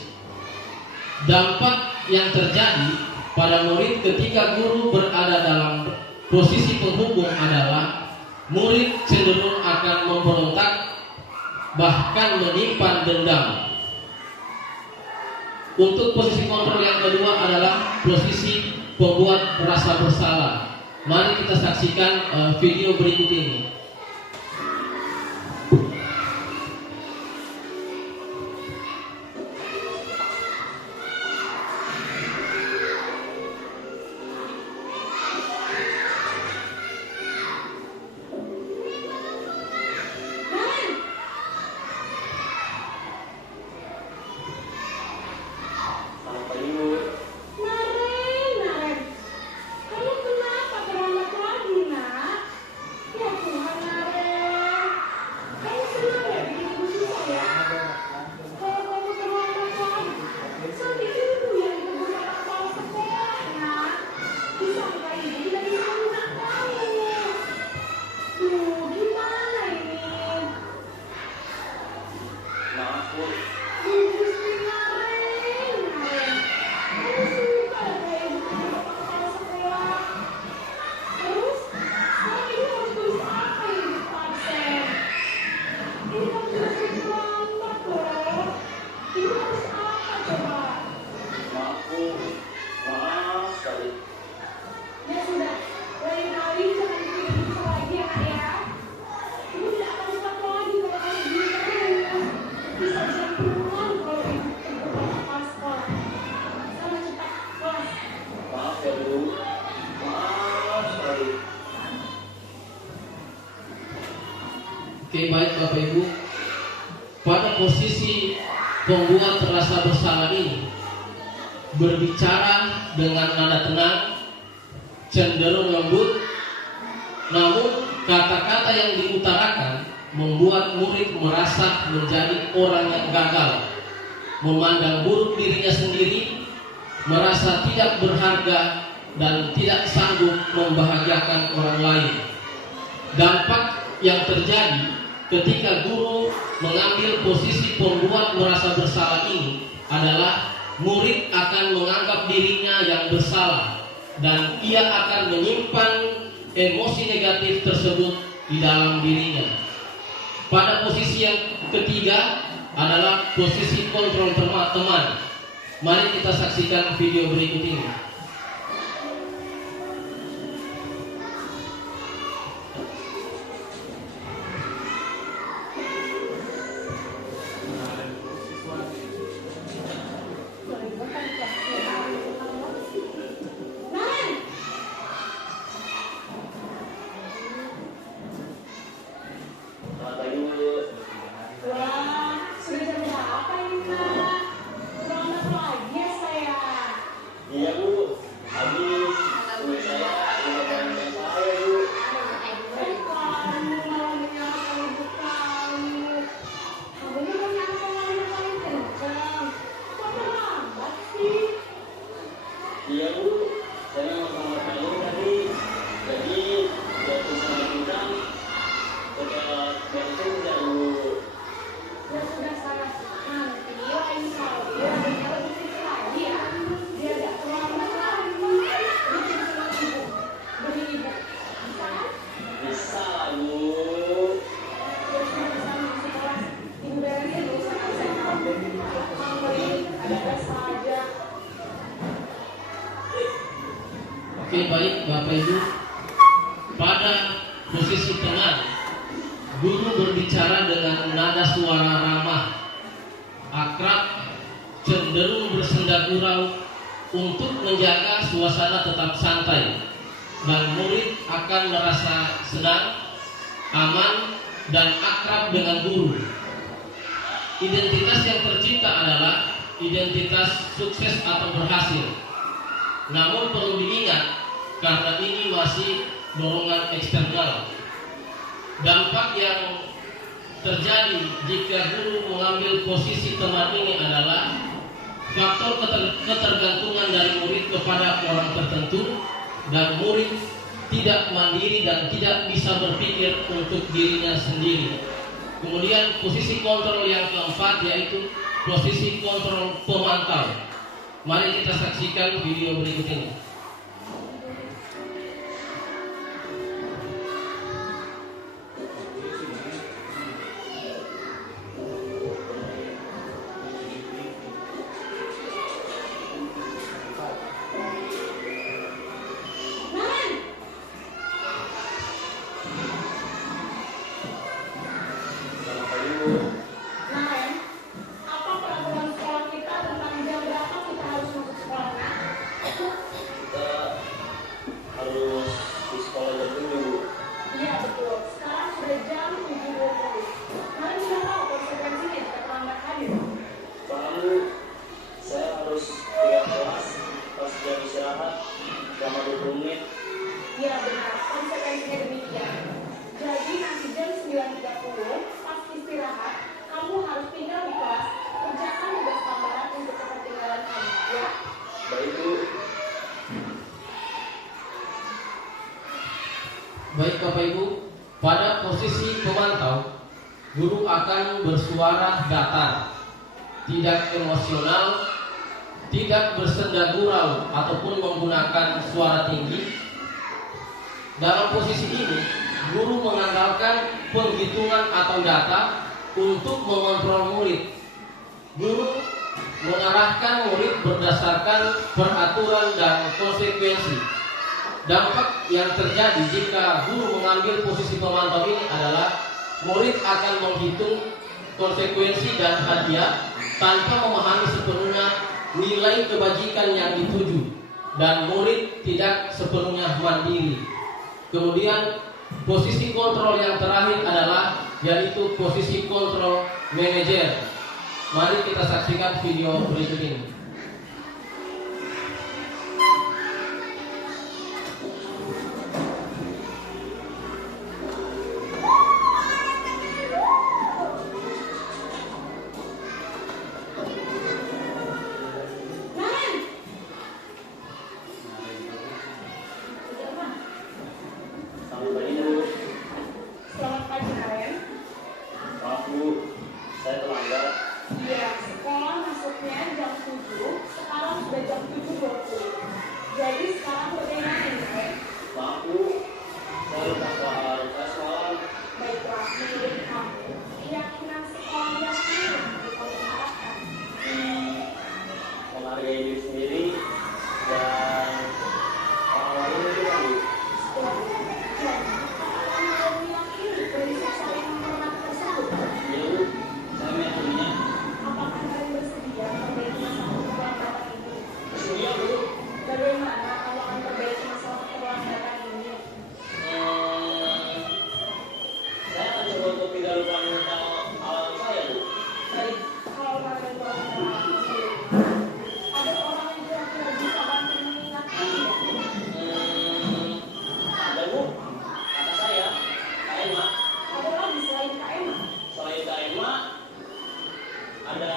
Dampak yang terjadi pada murid ketika guru berada dalam posisi penghukum adalah murid cenderung akan memberontak, bahkan menyimpan dendam. Untuk posisi kontrol yang kedua adalah posisi pembuat rasa bersalah. Mari kita saksikan video berikut ini. Oke, baik Bapak Ibu, pada posisi pembuat rasa bersalah ini berbicara dengan nada tenang, cenderung lembut, namun kata-kata yang diutarakan membuat murid merasa menjadi orang yang gagal, memandang buruk dirinya sendiri, merasa tidak berharga dan tidak sanggup membahagiakan orang lain. Dampak yang terjadi ketika guru mengambil posisi pembuat merasa bersalah ini adalah murid akan menganggap dirinya yang bersalah dan ia akan menyimpan emosi negatif tersebut di dalam dirinya. Pada posisi yang ketiga adalah posisi kontrol teman. Mari kita saksikan video berikut ini. Oke, baik Bapak Ibu, pada posisi tengah guru berbicara dengan nada suara ramah, akrab, cenderung bersenda gurau untuk menjaga suasana tetap santai dan murid akan merasa senang, aman, dan akrab dengan guru. Identitas yang tercipta adalah identitas sukses atau berhasil. Namun perlu diingat, karena ini masih dorongan eksternal. Dampak yang terjadi jika guru mengambil posisi teman ini adalah faktor ketergantungan dari murid kepada orang tertentu, dan murid tidak mandiri dan tidak bisa berpikir untuk dirinya sendiri. Kemudian posisi kontrol yang keempat yaitu posisi kontrol pemantau. Mari kita saksikan video berikut ini. Naren, apa peraturan sekolah kita tentang jam berapa kita harus masuk sekolah? Kita harus di sekolah jam 7. Iya betul, sekarang sudah jam 7.20. Naren sudah tahu konsekuensinya jika terlambat hadir. Lalu saya harus tinggal kelas pas jam istirahat selama 20 menit. Iya benar, konsekuensinya demikian. Jadi nanti jam 9.30 pas istirahat, kamu harus tinggal di kelas, kerjakan tugas tambahan untuk ketertinggalan kamu, ya? Baik Bu. Baik Bapak Ibu, pada posisi pemantau, guru akan bersuara datar, tidak emosional, tidak bersenda gurau ataupun menggunakan suara tinggi. Dalam posisi ini, guru mengandalkan penghitungan atau data untuk mengontrol murid. Guru mengarahkan murid berdasarkan peraturan dan konsekuensi. Dampak yang terjadi jika guru mengambil posisi pemantau ini adalah murid akan menghitung konsekuensi dan hadiah tanpa memahami sepenuhnya nilai kebajikan yang dituju, dan murid tidak sepenuhnya mandiri. Kemudian posisi kontrol yang terakhir adalah yaitu posisi kontrol manajer. Mari kita saksikan video berikut ini. Naren! Udah, Ma. Selamat pagi Bu. Selamat pagi, Naren. Maaf Bu, saya terlambat. Iya, sekolah masuknya jam 7, sekarang sudah jam 7.20. Jadi sekarang bagaimana nih, Naren? Maaf Bu, saya lupa soal tes semalam. Baiklah, menurut kamu, keyakinan sekolah yang mana yang kamu harapkan? Menghargai diri sendiri dan orang lain juga Bu. Setelah jadi, apakah kamu meyakini prinsip saling menghormati tersebut? Iya Bu, saya meyakininya. Apakah kalian bersedia memperbaiki masalah keterlambatan ini? Iya Bu. Bagaimana kamu akan memperbaiki masalah keterlambatan ini? Saya akan coba untuk tidak lupa mengenal alam saya Bu. Baik, kalau kalian kurang pengalaman sebelumnya, ada orang yang kira-kira bisa bantu mengingatkan tidak? Ada Bu, kata saya, Kak Emma. Ada lagi selain Kak Emma? Selain Kak Emma, ada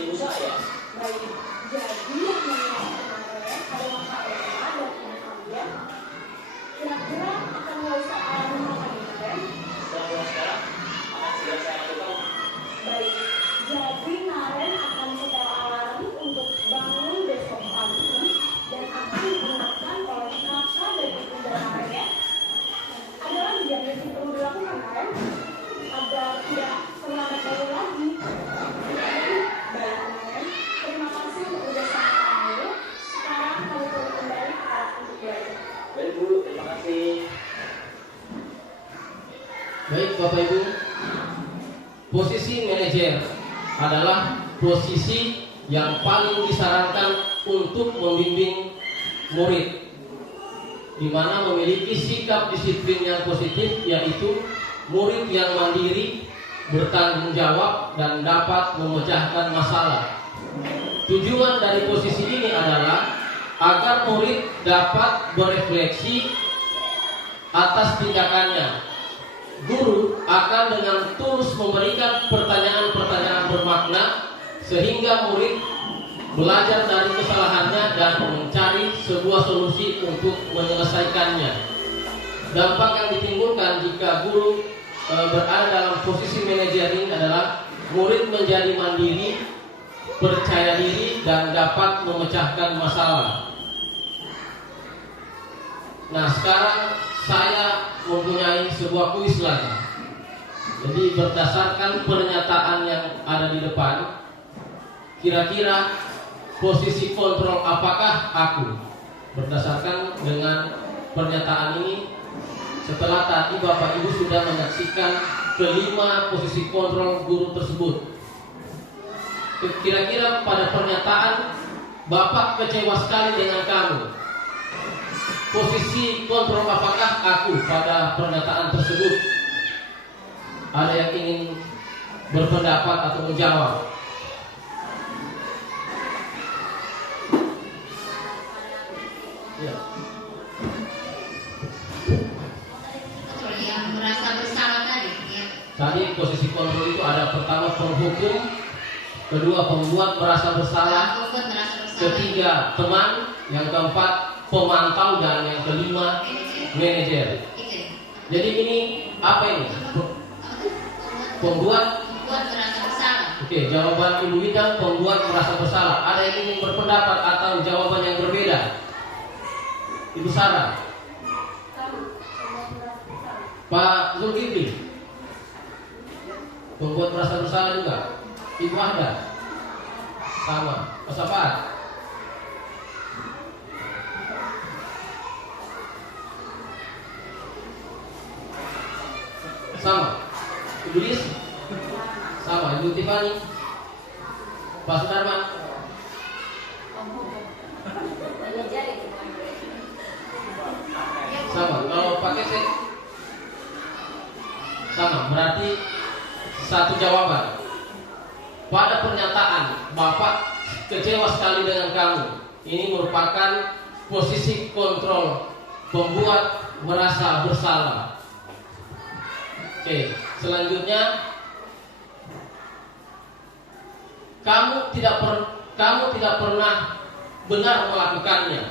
ibu saya. Baik, jadi yang mengingatkan kalian adalah Kak Emma dan ibu kalian. Kira-kira akan mulai saat apa nih kalian? Setelah pulang sekarang, akan segera saya lakukan. Baik, jadi Naren akan setel alarm untuk bangun besok pagi dan akan digunakan oleh kakak dan ibunda Naren ya. Ada lagi yang perlu dilakukan Naren agar tidak terlambat baru lagi. Baik Naren, terima kasih untuk kerjasama kamu. Sekarang kamu perlu kembali ke kelas untuk belajar. Baik Bu, terima kasih. Baik Bapak Ibu, posisi manajer adalah posisi yang paling disarankan untuk membimbing murid, di mana memiliki sikap disiplin yang positif, yaitu murid yang mandiri, bertanggung jawab, dan dapat memecahkan masalah. Tujuan dari posisi ini adalah agar murid dapat berefleksi atas tindakannya. Guru akan dengan tulus memberikan pertanyaan-pertanyaan bermakna sehingga murid belajar dari kesalahannya dan mencari sebuah solusi untuk menyelesaikannya. Dampak yang ditimbulkan jika guru berada dalam posisi manajering adalah murid menjadi mandiri, percaya diri, dan dapat memecahkan masalah. Nah, sekarang saya mempunyai sebuah kuis lagi. Jadi berdasarkan pernyataan yang ada di depan, kira-kira posisi kontrol apakah aku? Berdasarkan dengan pernyataan ini, setelah tadi Bapak Ibu sudah menyaksikan kelima posisi kontrol guru tersebut. Kira-kira pada pernyataan Bapak kecewa sekali dengan kamu. Posisi kontrol apakah aku pada pernyataan tersebut? Ada yang ingin berpendapat atau menjawab? Ya. Yang merasa bersalah tadi, ya. Tadi posisi kontrol itu ada pertama penghukum, kedua pembuat merasa bersalah, Membuat merasa bersalah. ketiga teman, yang keempat pemantau, dan yang kelima manajer. Jadi ini apa ini? Pembuat merasa bersalah. Oke, jawaban Ibu Wida pembuat merasa bersalah. Ada yang ingin berpendapat atau jawaban yang berbeda? Ibu Sarah, Pak Zulkifli, pembuat merasa bersalah juga. Ibu Ahda, sama. Pak Safat, sama. Ibu Lis, sama. Ibu Tiffany, Pak Sudarman, sama. Kalau pakai set, sama. Berarti satu jawaban. Pada pernyataan Bapak kecewa sekali dengan kamu, ini merupakan posisi kontrol pembuat merasa bersalah. Oke, selanjutnya kamu tidak pernah benar melakukannya.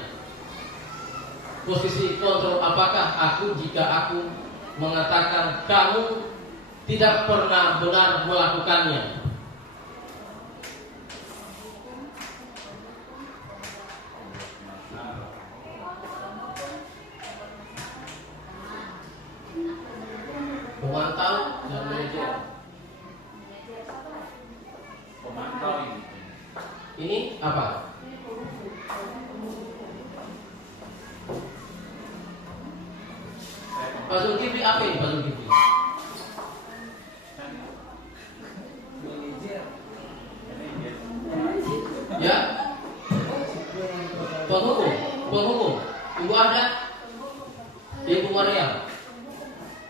Posisi kontrol apakah aku jika aku mengatakan kamu tidak pernah benar melakukannya? Pemantau dan manajer. Pemantau ini. Ini apa? Pak Zulkifli, apa ini Pak Zulkifli? Ya, penghukum. Ibu Ahda, Ibu Maria,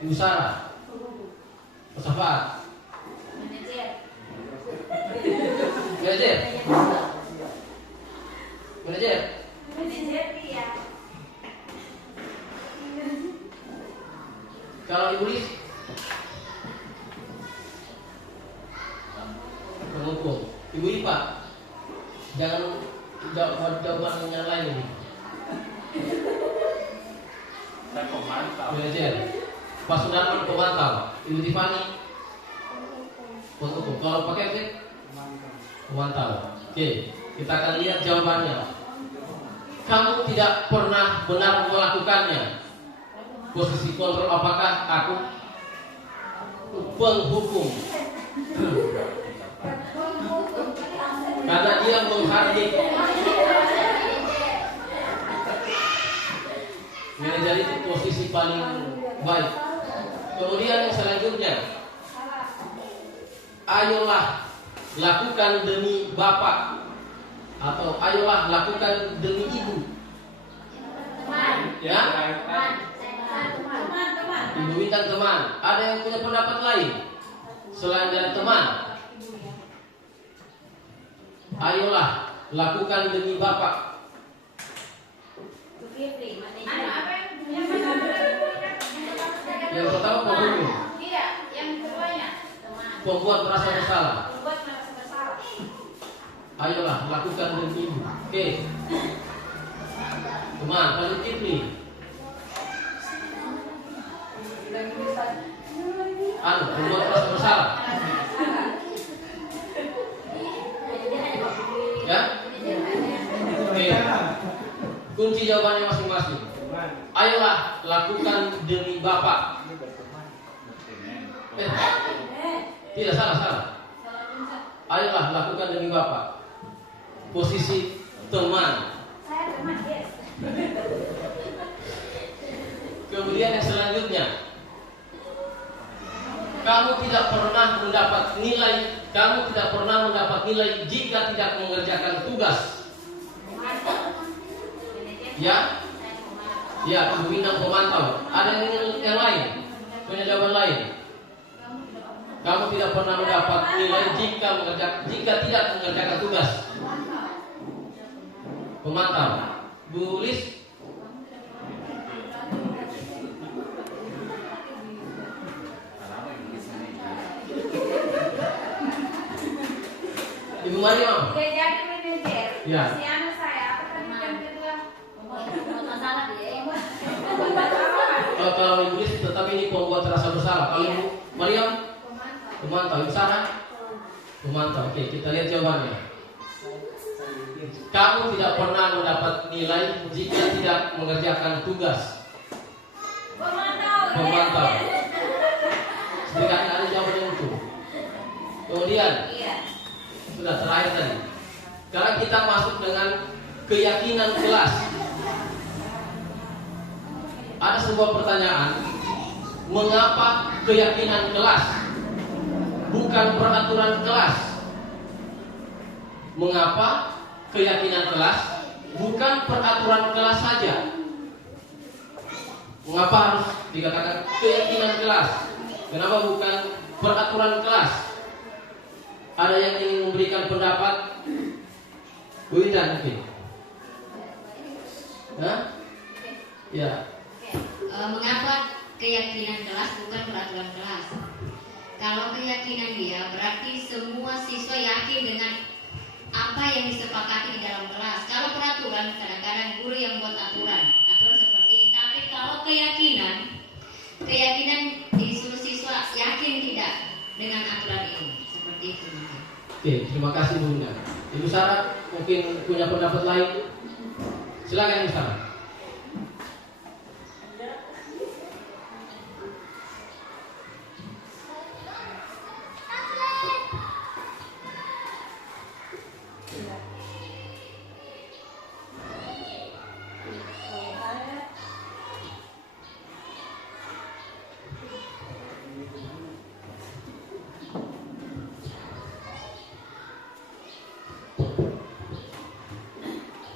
Ibu Sarah, Pak Safat, manajer. Kalau Ibu Lis, penghukum. Ibu Ipa, jangan jawaban yang lain ini. Saya pemantau. Manajer. Pak Sudarman pemantau. Ibu Tiffany penghukum. Kalau pakai set, pemantau. Oke, kita akan lihat jawabannya. Kamu tidak pernah benar melakukannya. Posisi kontrol apakah aku? Penghukum. Karena dia menghardik. Manajer itu posisi paling baik. Kemudian yang selanjutnya, ayolah lakukan demi Bapak, atau ayolah lakukan demi Ibu. Ya, Ibu Bintang teman. Ada yang punya pendapat lain selain dari teman? Ayolah lakukan demi Bapak. Yang pertama pembunuh. Iya, yang keduanya. Pembuat merasa bersalah. Membuat merasa bersalah. Ayolah lakukan demi. Oke. Teman, balik ini. Pembuat merasa bersalah. Ya? Oke. Kunci jawabannya masing-masing. Ayolah lakukan demi Bapak. Tidak salah. Ayolah lakukan demi Bapak. Posisi teman. Saya teman, yes. Kemudian yang selanjutnya, kamu tidak pernah mendapat nilai jika tidak mengerjakan tugas. Ya, Ibu Bintang pemantau. Ada yang lain? Punya jawaban lain? Kamu tidak pernah mendapat nilai jika tidak mengerjakan tugas. Pemantau. Bu Lis. Ibu Mariam. Dia jadi manajer. Ya. Si anak saya, apa tadi yang kedua? Masalah dia. Kalau Ibu Lis tetap ini pembuat rasa bersalah. Kalau Ibu Mariam, pemantau. Ibu Sarah, pemantau. Oke, kita lihat jawabannya. Kamu tidak pernah mendapat nilai jika tidak mengerjakan tugas. Pemantau. Setidaknya ada jawaban yang utuh. Kemudian, sudah terakhir tadi. Sekarang kita masuk dengan keyakinan kelas. Ada sebuah pertanyaan, mengapa keyakinan kelas, bukan peraturan kelas? Mengapa keyakinan kelas, bukan peraturan kelas saja? Mengapa harus dikatakan keyakinan kelas? Kenapa bukan peraturan kelas? Ada yang ingin memberikan pendapat? Bu Indah mungkin? Hah? Ya. Mengapa keyakinan kelas bukan peraturan kelas? Kalau keyakinan dia berarti semua siswa yakin dengan apa yang disepakati di dalam kelas. Kalau peraturan kadang-kadang guru yang buat aturan seperti ini. Tapi kalau keyakinan disuruh siswa yakin tidak dengan aturan ini, seperti itu. Oke, terima kasih Bu Indah. Ibu Sarah mungkin punya pendapat lain. Silakan Ibu Sarah.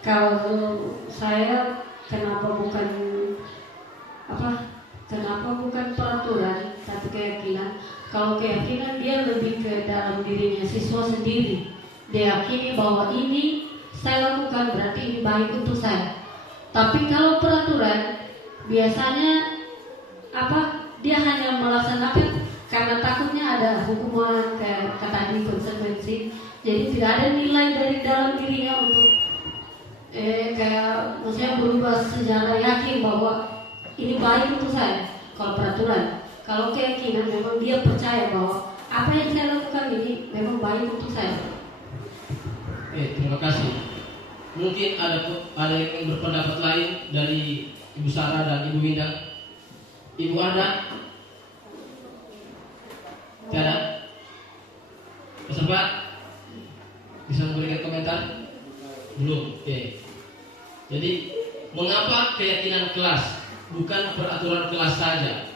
Kalau saya kenapa bukan peraturan tapi keyakinan. Kalau keyakinan dia lebih ke dalam dirinya siswa sendiri. Dia yakini bahwa ini saya lakukan berarti ini baik untuk saya. Tapi kalau peraturan biasanya dia hanya melaksanakan karena takutnya ada hukuman kayak tadi konsekuensi. Jadi tidak ada nilai dari dalam dirinya untuk kayak maksudnya berubah secara yakin bahwa ini baik untuk saya. Kalau peraturan, kalau keyakinan memang dia percaya bahwa apa yang saya lakukan ini memang baik untuk saya. Terima kasih. Mungkin ada yang berpendapat lain dari Ibu Sarah dan Ibu Winda. Ibu ada? Tiada? Peserta? Bisa memberikan komentar? Belum. Oke. Jadi mengapa keyakinan kelas bukan peraturan kelas saja?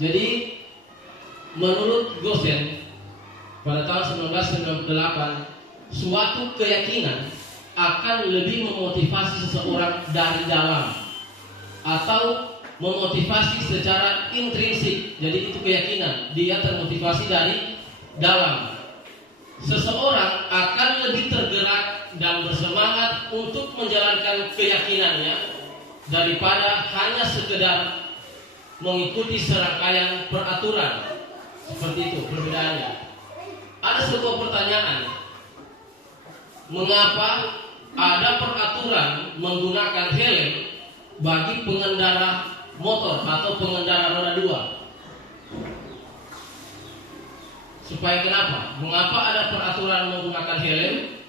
Jadi menurut Gosen pada tahun 1998, suatu keyakinan akan lebih memotivasi seseorang dari dalam atau memotivasi secara intrinsik. Jadi itu keyakinan, dia termotivasi dari dalam. Seseorang akan lebih tergerak dan bersemangat untuk menjalankan keyakinannya daripada hanya sekedar mengikuti serangkaian peraturan. Seperti itu perbedaannya. Ada sebuah pertanyaan, mengapa ada peraturan menggunakan helm bagi pengendara motor atau pengendara roda 2? Supaya kenapa? Mengapa ada peraturan menggunakan helm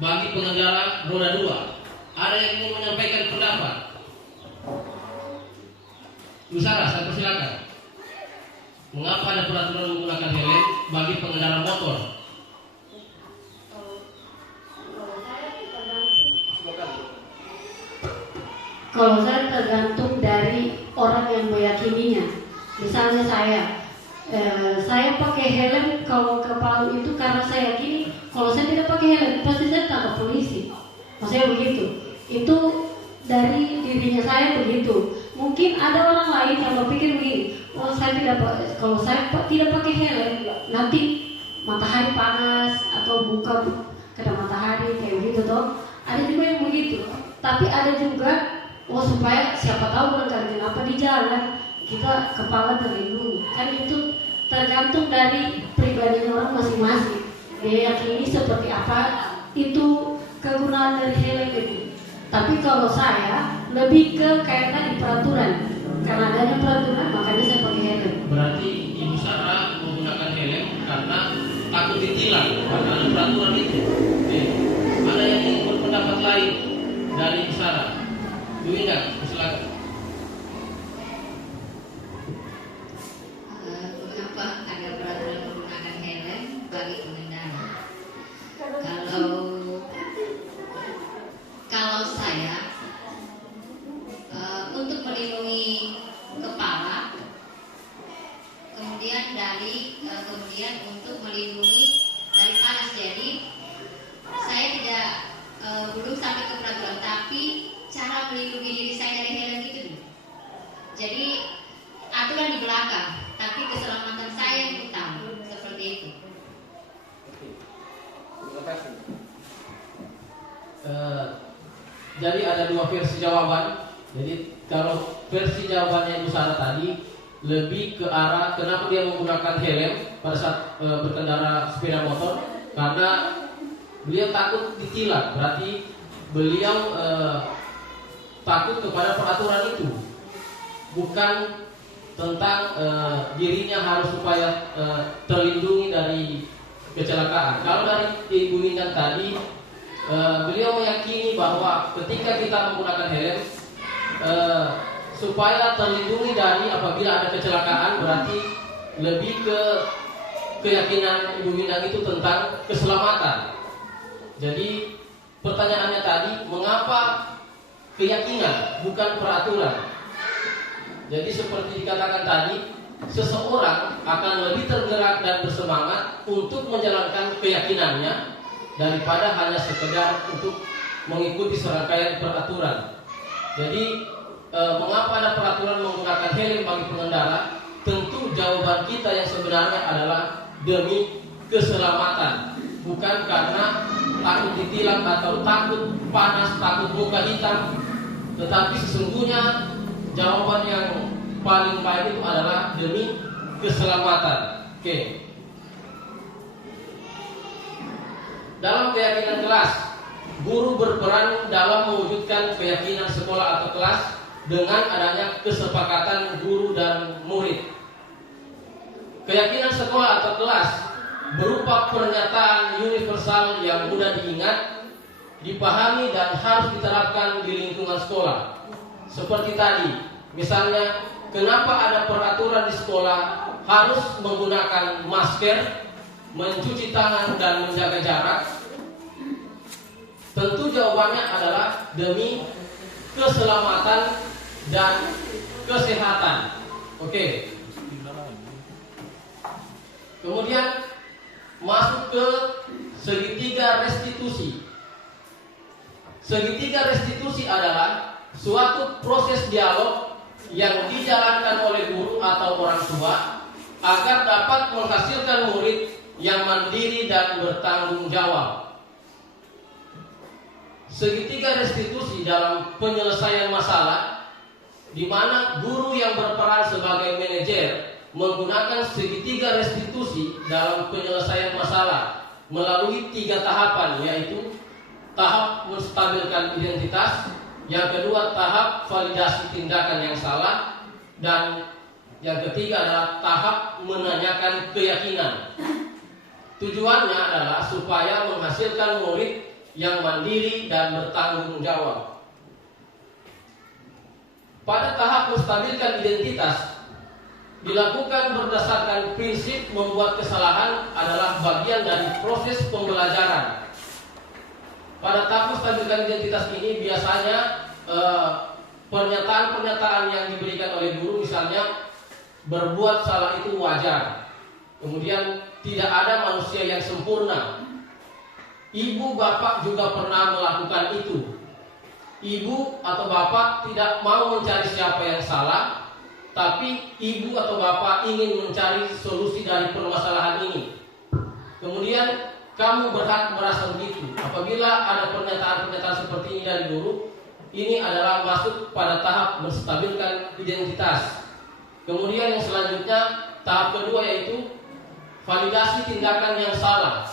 bagi pengendara roda 2? Ada yang ingin menyampaikan pendapat? Usara, saya persilakan. Mengapa ada peraturan menggunakan helm bagi pengendara motor? Kalau saya tergantung dari orang yang meyakininya. Misalnya saya pakai helm kalau ke Palu itu karena saya yakini kalau saya tidak pakai helm pasti saya tangkap polisi. Maksudnya begitu. Itu dari dirinya saya begitu. Mungkin ada orang lain yang berpikir begini, kalau saya tidak pakai helm nanti matahari panas atau buka kena matahari kayak begitu toh. Ada juga yang begitu. Tapi ada juga supaya siapa tahu kenapa di jalan kita kepala terlindungi. Kan itu tergantung dari pribadinya orang masing-masing. Dia yakini seperti apa itu kegunaan dari helm ini. Tapi kalau saya lebih ke kayak tadi peraturan. Karena adanya peraturan makanya saya pakai helm. Berarti Ibu Sarah menggunakan helm karena takut ditilang karena ada peraturan itu. Ada yang ingin berpendapat lain dari Ibu Sarah? Ibu Indah, silakan. Mengapa ada peraturan menggunakan helm bagi pengendara? Kalau saya untuk melindungi kepala, kemudian untuk melindungi dari panas. Jadi saya tidak belum sampai ke peraturan, tapi cara melindungi diri saya dari helm itu dulu. Jadi aturan di belakang, tapi keselamatan saya yang utama, seperti itu. Terima kasih. Jadi ada dua versi jawaban. Jadi kalau versi jawabannya Ibu Sarah tadi lebih ke arah kenapa dia menggunakan helm pada saat berkendara sepeda motor, karena beliau takut ditilang. Berarti beliau takut kepada peraturan itu, bukan tentang dirinya harus supaya terlindungi dari kecelakaan. Kalau dari Ibu Indah tadi, beliau meyakini bahwa ketika kita menggunakan helm supaya terlindungi dari apabila ada kecelakaan, berarti lebih ke keyakinan Ibu Indah itu tentang keselamatan. Jadi pertanyaannya tadi, mengapa keyakinan bukan peraturan? Jadi seperti dikatakan tadi, seseorang akan lebih tergerak dan bersemangat untuk menjalankan keyakinannya daripada hanya sekedar untuk mengikuti serangkaian peraturan. Jadi mengapa ada peraturan menggunakan helm bagi pengendara? Tentu jawaban kita yang sebenarnya adalah demi keselamatan, bukan karena takut ditilang atau takut panas, takut muka hitam. Tetapi sesungguhnya jawaban yang paling baik itu adalah demi keselamatan. Oke. Dalam keyakinan kelas, guru berperan dalam mewujudkan keyakinan sekolah atau kelas dengan adanya kesepakatan guru dan murid. Keyakinan sekolah atau kelas berupa pernyataan universal yang mudah diingat, dipahami dan harus diterapkan di lingkungan sekolah. Seperti tadi, misalnya kenapa ada peraturan di sekolah harus menggunakan masker, mencuci tangan dan menjaga jarak? Tentu jawabannya adalah demi keselamatan dan kesehatan. Oke. Kemudian masuk ke segitiga restitusi. Segitiga restitusi adalah suatu proses dialog yang dijalankan oleh guru atau orang tua agar dapat menghasilkan murid yang mandiri dan bertanggung jawab. segitiga restitusi dalam penyelesaian masalah, di mana guru yang berperan sebagai manajer menggunakan segitiga restitusi dalam penyelesaian masalah melalui 3 tahapan, yaitu tahap menstabilkan identitas, yang kedua tahap validasi tindakan yang salah, dan yang ketiga adalah tahap menanyakan keyakinan. Tujuannya adalah supaya menghasilkan murid yang mandiri dan bertanggung jawab. Pada tahap menstabilkan identitas dilakukan berdasarkan prinsip membuat kesalahan adalah bagian dari proses pembelajaran. Pada tahap menstabilkan identitas ini biasanya pernyataan-pernyataan yang diberikan oleh guru, misalnya berbuat salah itu wajar. Kemudian tidak ada manusia yang sempurna. Ibu bapak juga pernah melakukan itu. Ibu atau bapak tidak mau mencari siapa yang salah, tapi ibu atau bapak ingin mencari solusi dari permasalahan ini. Kemudian kamu berhak merasa begitu. Apabila ada pernyataan-pernyataan seperti ini dari guru, ini adalah masuk pada tahap menstabilkan identitas. Kemudian yang selanjutnya, tahap kedua yaitu validasi tindakan yang salah.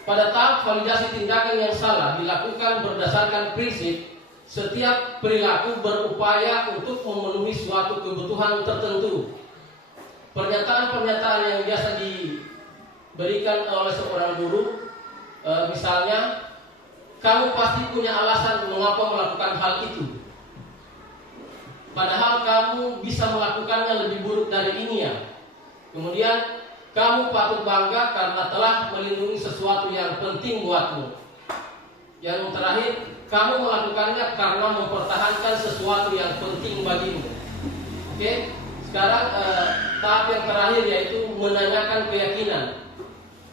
Pada tahap validasi tindakan yang salah dilakukan berdasarkan prinsip setiap perilaku berupaya untuk memenuhi suatu kebutuhan tertentu. Pernyataan-pernyataan yang biasa diberikan oleh seorang guru, misalnya, kamu pasti punya alasan mengapa melakukan hal itu, padahal kamu bisa melakukannya lebih buruk dari ini ya. Kemudian kamu patut bangga karena telah melindungi sesuatu yang penting buatmu. Yang terakhir, kamu melakukannya karena mempertahankan sesuatu yang penting bagimu. Oke, sekarang tahap yang terakhir yaitu menanyakan keyakinan.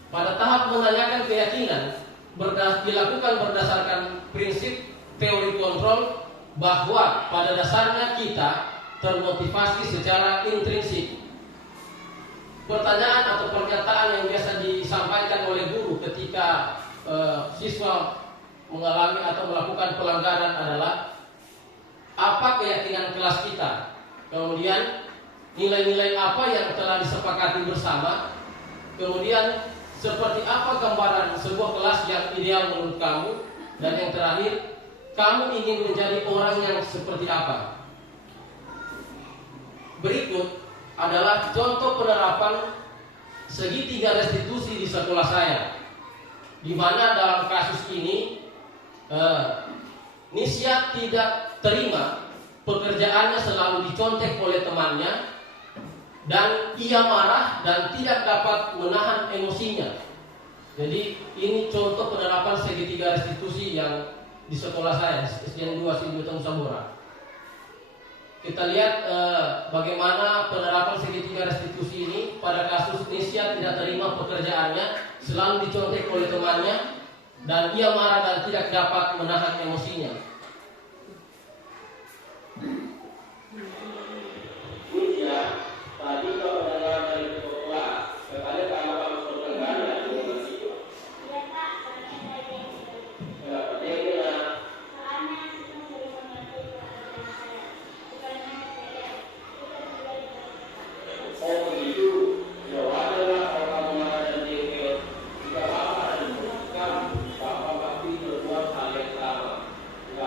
Pada tahap menanyakan keyakinan dilakukan berdasarkan prinsip teori kontrol bahwa pada dasarnya kita termotivasi secara intrinsik. Pertanyaan atau pernyataan yang biasa disampaikan oleh guru ketika siswa mengalami atau melakukan pelanggaran adalah apa keyakinan kelas kita, kemudian nilai-nilai apa yang telah disepakati bersama, kemudian seperti apa gambaran sebuah kelas yang ideal menurut kamu, dan yang terakhir, kamu ingin menjadi orang yang seperti apa. Berikut adalah contoh penerapan segitiga restitusi di sekolah saya, di mana dalam kasus ini Nisya tidak terima pekerjaannya selalu dicontek oleh temannya, dan ia marah dan tidak dapat menahan emosinya. Jadi ini contoh penerapan segitiga restitusi yang di sekolah saya, SDN 2 Sidoarjo Sambora. Kita lihat bagaimana penerapan segitiga restitusi ini pada kasus Nisya tidak terima pekerjaannya, selalu dicontek oleh temannya, dan ia marah dan tidak dapat menahan emosinya. Nisya, tadi kalau dengar dari sekolah, katanya kamu harus bertengkar dengan siswa. Iya Pak, soalnya saya ingin. Kenapa dia bilang? Soalnya itu sudah membantu pekerjaan saya. Bukannya saya, kita juga dibantu. Oh begitu. Ya wajarlah kalau kamu marah dan jengkel. Jika bapak dan memutuskan, bapak pasti berbuat hal yang sama. Jika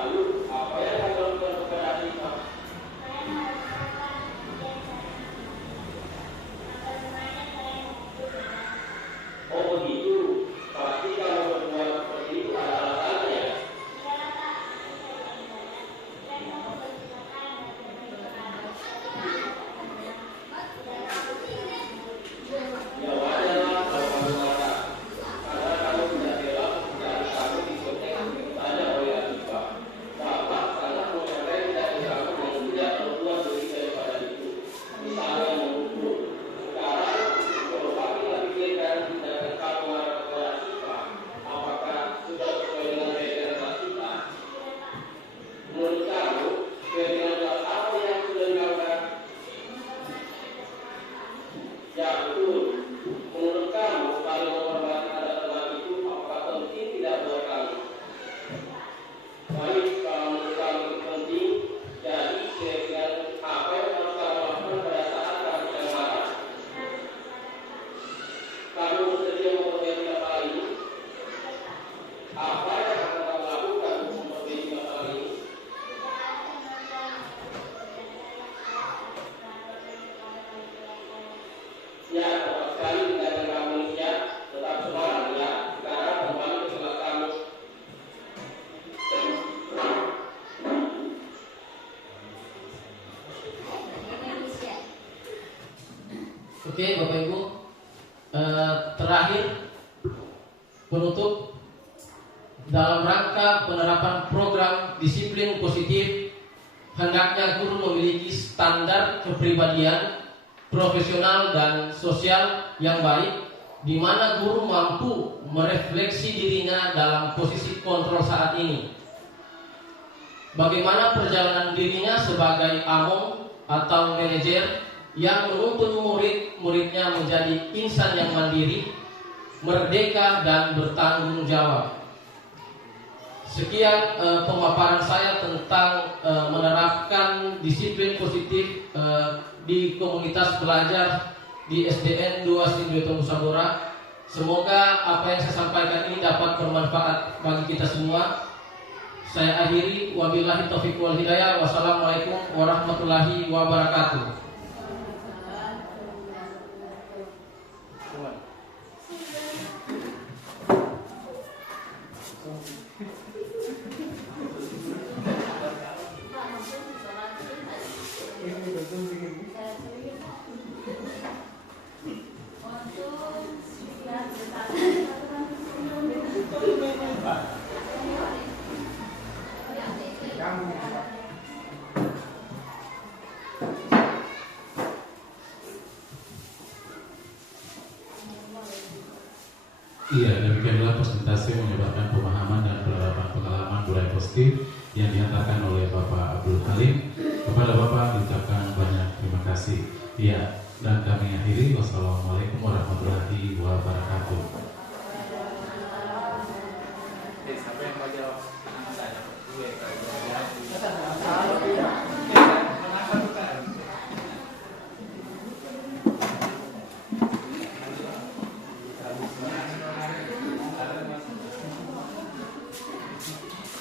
Oke, Bapak Ibu, terakhir penutup dalam rangka penerapan program disiplin positif, hendaknya guru memiliki standar kepribadian profesional dan sosial yang baik, di mana guru mampu merefleksi dirinya dalam posisi kontrol saat ini. Bagaimana perjalanan dirinya sebagai among atau manajer yang menuntun murid-muridnya menjadi insan yang mandiri, merdeka, dan bertanggung jawab. Sekian pemaparan saya tentang menerapkan disiplin positif di komunitas belajar di SDN 2 Sindueto Nusa Dora. Semoga apa yang saya sampaikan ini dapat bermanfaat bagi kita semua. Saya akhiri, wabillahi taufiq wal hidayah. Wassalamualaikum warahmatullahi wabarakatuh. Iya, demikianlah presentasi menyebarkan pemahaman dan penerapan pengalaman budaya positif yang dihantarkan oleh Bapak Abdul Halim. Kepada Bapak diucapkan banyak terima kasih. Iya, dan kami akhiri. Wassalamualaikum warahmatullahi wabarakatuh. Siapa yang mau jawab? Saya.